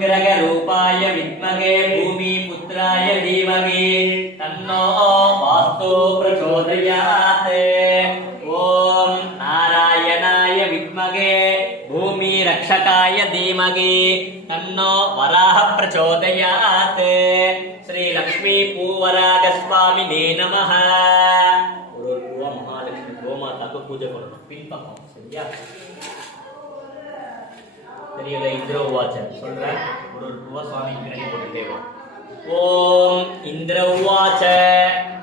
అగ్రగరూపాయ విద్మహే భూమిపుత్రాయ ధీమహి. తన్నో వాస్తు ప్రచోదయాత్. ఓం నారాయణాయ విద్మహే భూమి రక్షకాయ ధీమహి. తన్నో వరాహ ప్రచోదయాత్. శ్రీ లక్ష్మీ పూవరాగ స్వామి నే నమః. గోమాతకు పూజ కొలను పింపకం. సరియా தெரியல இந்திரோ உவாச்ச சொல்றேன் ஒரு ஒரு ரூபா சுவாமி பின்னாடி போட்டுட்டேவோம் ஓம் இந்திர உவாச்ச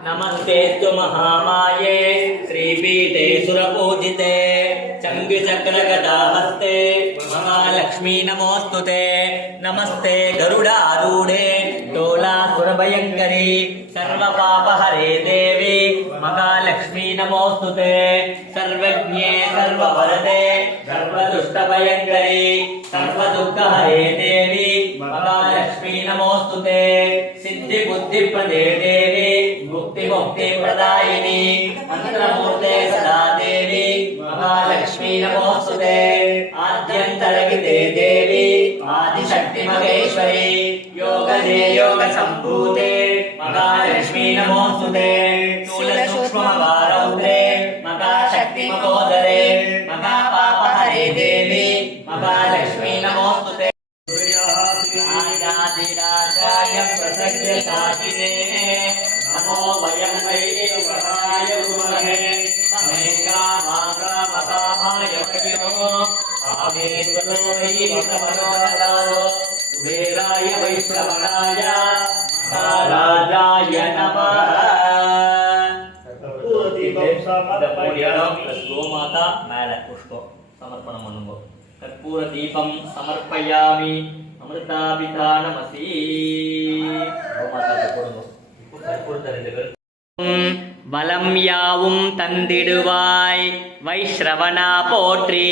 நமஸ்தேஸ்து மகாமாயே ஸ்ரீபீதே சுரபூஜிதே சங்கு சக்கர கதாஹஸ்தே மகாலக்ஷ்மி நமோஸ்துதே நமஸ்தே கருடாரூடே डोलासुरभयङ्करी सर्वपापहरे देवी महालक्ष्मी नमोऽस्तु ते सर्वज्ञे सर्ववरदे సర్వదుష్టభయంకరి సర్వదుఃఖహరే దేవి మహాలక్ష్మీ నమోస్తుతే సిద్ధి బుద్ధి ప్రదే దేవి ముక్తి ముక్తి ప్రదాయిని మంత్రమూర్తే సదా దేవి మహాలక్ష్మీ నమోస్తుతే ఆద్యంతరగితే దేవి ఆదిశక్తి మహేశ్వరి యోగ యోగ సంభూతే మహాలక్ష్మీ నమోస్తుతే. नमो वयं वै देवराय गुरुमहे समेकामाग्रामसाहाय भगिनो आमेतनो वै मनमनोरदायो कुबेराय वैश्रवणाय राजाय नमः गोमाता मेल पुष्पो समर्पणं मनुगो कर्पूरदीपं समर्पयामि अमृताभिधानमसि गोमाता को வற்புறுத்த ரெண்டு பேரும் வலம் யாவும் தந்திடுவாய். வைஷ்ரவனா போற்றி.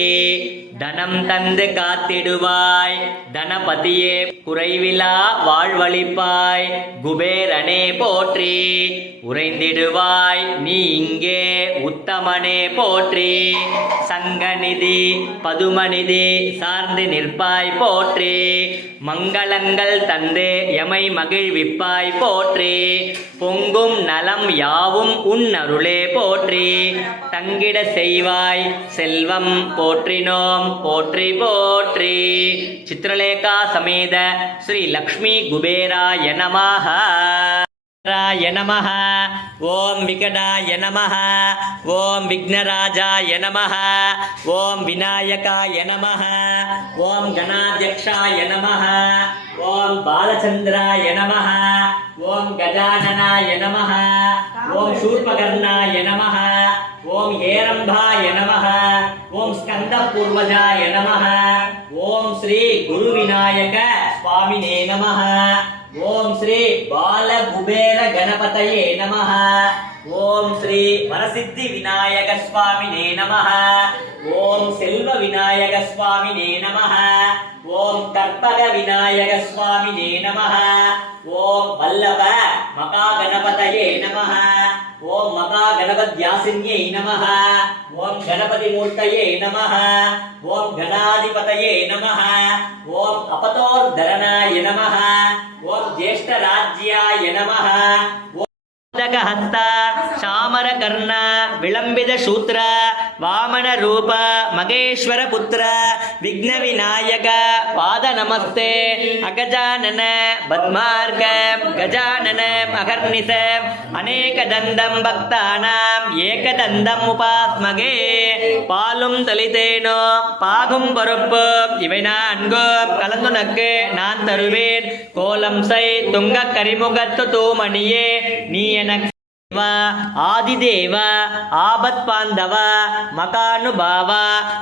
தனம் தந்து காத்திடுவாய். தனபதியே குறைவிலா வாழ்வழிப்பாய். குபேரனே போற்றி உறைந்திடுவாய். நீ இங்கே உத்தமனே போற்றி. சங்கநிதி பதுமநிதி சார்ந்து நிற்பாய் போற்றி. மங்களங்கள் தந்து எமை மகிழ்விப்பாய் போற்றி. பொங்கும் நலம் யாவும் உன் அருளே போற்றி. தங்கிட செய்வாய் செல்வம் போற்றினோம். போற்றி போற்றி. சித்திரலேகா சமேத ஸ்ரீ லக்ஷ்மி குபேராய நமஹ. ராய நமஹ. ஓம் விகடாய நமஹ. ஓம் விக்னராஜாய நமஹ. ஓம் விநாயகாய நமஹ. ஓம் கணாத்யக்ஷாய நமஹ. ஓம் பாலச்சந்திராய நமஹ. ஓம் கஜானனாய நமஹ. ஓம் சூர்பகர்ணாய நமஹ. ஓம் ஏரம்பாய நமஹ. కంద పూర్వజాయ నమ. ఓం శ్రీ గురు వినాయక స్వామినే నమ. ఓం శ్రీ బాల కుబేర గణపతయే నమ. ఓం శ్రీ వరసిద్ధి వినాయక స్వామినే నమ. ఓం సెల్వ వినాయక స్వామినే నమ. ఓం కర్పక వినాయక స్వామినే నమ. ఓం వల్లభ మకా గణపతయే నమ. ఓం మకా గణపద్యాసిన్యై నమ. ఓం గణపతి మూర్తయే నమ. ఓం గణాధిపతయే నమ. ఓం అపతోర్ధరణాయ నమ. ఓం జ్యేష్ఠరాజ్యాయ నమ. ಹಸ್ತ ಶಾಮರ ಕರ್ಣ ವಿಳಂಬಿತ ಶೂತ್ರ ವಾಮನ ರೂಪ ಮಗೇಶ್ವರ ಪುತ್ರ ವಿಘ್ನ ವಿನಾಯಕ ಪಾದ ನಮಸ್ತೆ ಅಗಜಾನನ ಬದ್ಮಾರ್ಗ ಗಜಾನನ ಅಹರ್ನಿಸ ಅನೇಕ ದಂದಂ ಭಕ್ತಾನಾಂ ಏಕದಂದಂ ಉಪಾಸ್ಮಗೆ பாலும் தலித்தேனோ பாகும் பருப்பு இவை நான்கு கலந்து நக்கு நான் தருவேன் கோலம் சை துங்க கரிமுகத்து தூமணியே நீ என ఆదిదేవ ఆపత్పాంధవ మకానుభావ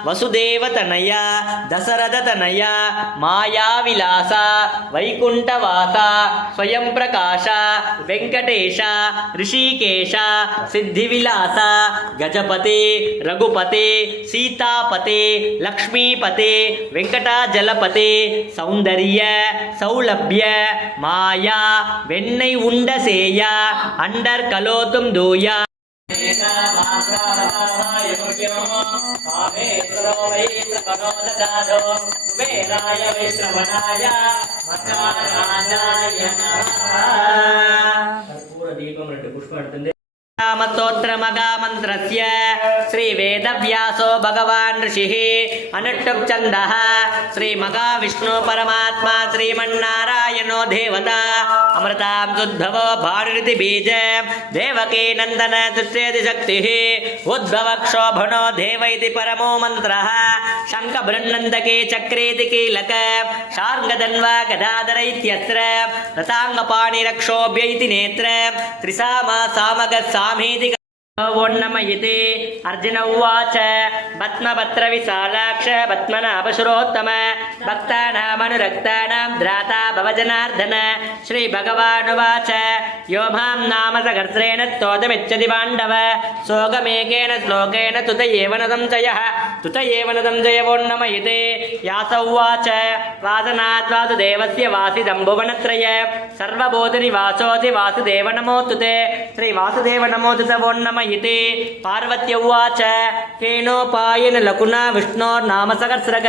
వసుదేవతనయ దశరథతనయ మాయావిలాస వైకుంఠవాస స్వయం ప్రకాశ వెంకటేశ ఋషికేశ సిద్ధివిలాస గజపతే రఘుపతే సీతాపతే లక్ష్మీపతే వెంకటాజలపతే సౌందర్య సౌలభ్య మాయా వెన్నై ఉండసేయ అండర్ కలో దూయ. కుబేరాయ కర్పూర దీపం రెండు పుష్పడుతుంది రామస్తోత్రమగామంత్రస్య శ్రీవేదవ్యాసో భగవాన్ ఋషిः అనుట్టుప్ ఛन्दः శ్రీమహావిష్ణు పరమాత్మా శ్రీమన్నారాయణో దేవత అమృతాం శుద్ధవో భానురితి బీజ దేవకీ నందన తుష్యేది శక్తిः ఉద్భవ క్షోభణో దేవ ఇతి పరమో మంత్రः శంఖ బృహన్నందకే చక్రేతి కీలక శార్ంగదన్వా గదాధర സാമേതിക ओण्णमयिते अर्जुन उवाच पद्मपत्रविशालाक्ष पद्मनाभशुरोत्तम भक्तानामनुरक्तानां ध्राता भवजनार्दन श्रीभगवानुवाच। यो मां नाम सहस्रेण स्तोतमिच्छति पाण्डव सोगमेकेन श्लोकेन तुत एव न संशयः तुत एव न संशयवोन्नमयिते व्यास उवाच वासनाद्वासु देवस्य वासिदम्भुवनत्रय सर्वबोधिनिवासोऽसि वासुदेव नमोऽस्तु ते। श्रीवासुदेव नमोऽस्तु स ఇది భువనత్రయ సర్వబోధని కేనోపాయన లకున విష్ణోర్నామ సహస్రక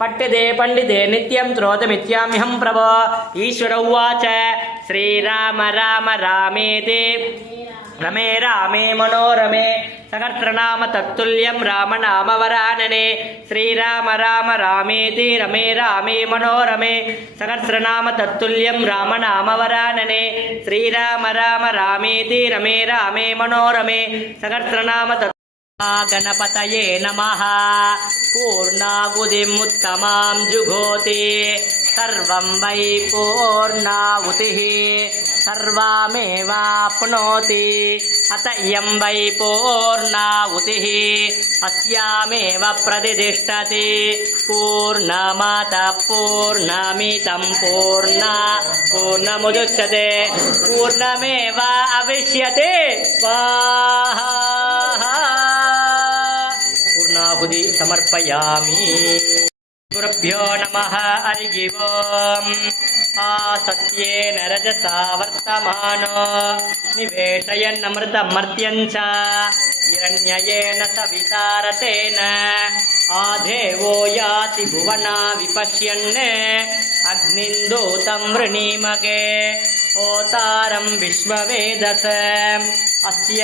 పట్టిదే పండితే నిత్యం శ్రోతమిత్యామ్యహం ప్రభో ఈశ్వర ఉవాచ శ్రీరామ రామ రామేతి రమే రామే మనోరమే సహస్రనామ తత్తుల్యం రామనామవరాననే. శ్రీరామ రామ రామేతి రమే రామే మనోరమే. సహస్రనామ తత్తుల్యం రామనామవరాననే. శ్రీరామ రామ రామేతి రమే రామే మనోరమే. సహస్రనామ తత్ గణపతయే నమ. పూర్ణాగుదిముత్తమాం జుఘోతి సర్వం వై పూర్ణావుతి सर्वामेवाप्नोति। अत इयं वै पूर्णावुतिः अस्यामेव प्रतिष्ठति। पूर्णमात पूर्णमितं पूर्णा पूर्णमुदुच्यते। पूर्णमेव अविष्यते। पूर्णाभुधि समर्पयामि। गुरुभ्यो नमः। अरिगिव सत्येन रजसा वर्तमानो निवेशयन्नमृतमर्त्यं च हिरण्ययेन सवितारतेन आधेवो याति भुवना विपश्यन् अग्निन्दूतं वृणीमगे अवतारं विश्ववेदस। अस्य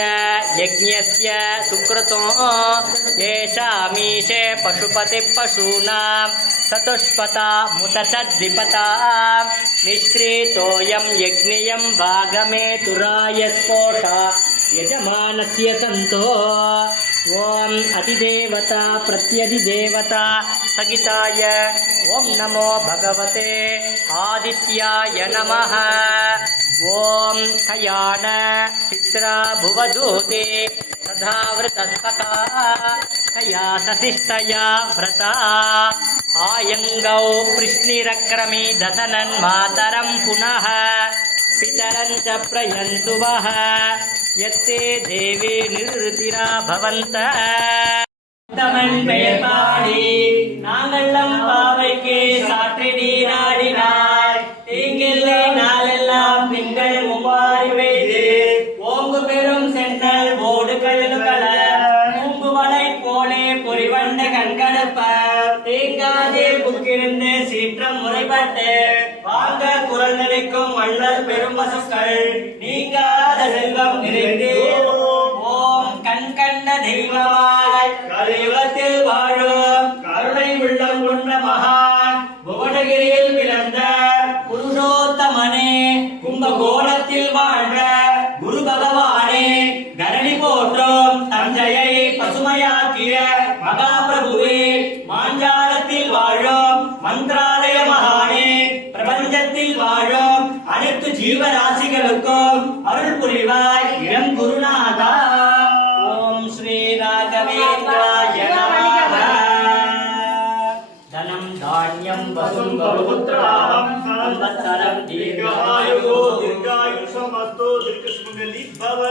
यज्ञस्य सुकृतो येषामीषे पशुपतिः पशूनां चतुष्पतामुतशद्धिपता निष्क्रीतोऽयं यज्ञेयं वागमेतुराय स्पोषा यजमानस्य सन्तो। ॐ अतिदेवता प्रत्यधिदेवता। स्थगिताय ॐ नमो भगवते आदित्याय नमः। ॐ खयान पित्रा भुवधूते वधावृतस्पथाया सशिष्टया व्रता। आयङ्गौ कृष्णिरक्रमी दसनन्मातरम् पुनः। पितरं च प्रयन्तु वः। यत्ते देवे निरृतिरा भवन्त। தமிழ் பெயர் பாடி நாங்கள்லாம் பாவைக்கு சாற்றி நீராடினாய். தீங்கில்லை நாளெல்லாம் திங்கள் மும்மாறி வைத்து ஓங்கு பெரும் சென்னல் ஓடு கழுகல மூங்கு வளை போலே பொறிவண்ட கண்கடுப்ப. தேங்காதே புக்கிருந்து சீற்றம் முறைப்பட்டு. வாங்க குரல் நிறைக்கும் வள்ளல் பெரும் வசுக்கள் நீங்காத செல்வம் நிறைந்தே. ஜீவராசிகளுக்கும் அருள் புரிவாய் இளம் குருநாதா ஓம் ஸ்ரீ ராகவேந்திராய தனம் தானியம் வசும் பருபுத்திராம் சம்பத்சரம் தீர்காயுகோ தீர்காயுஷமஸ்தோ திருகிருஷ்ணமங்கலி பவ.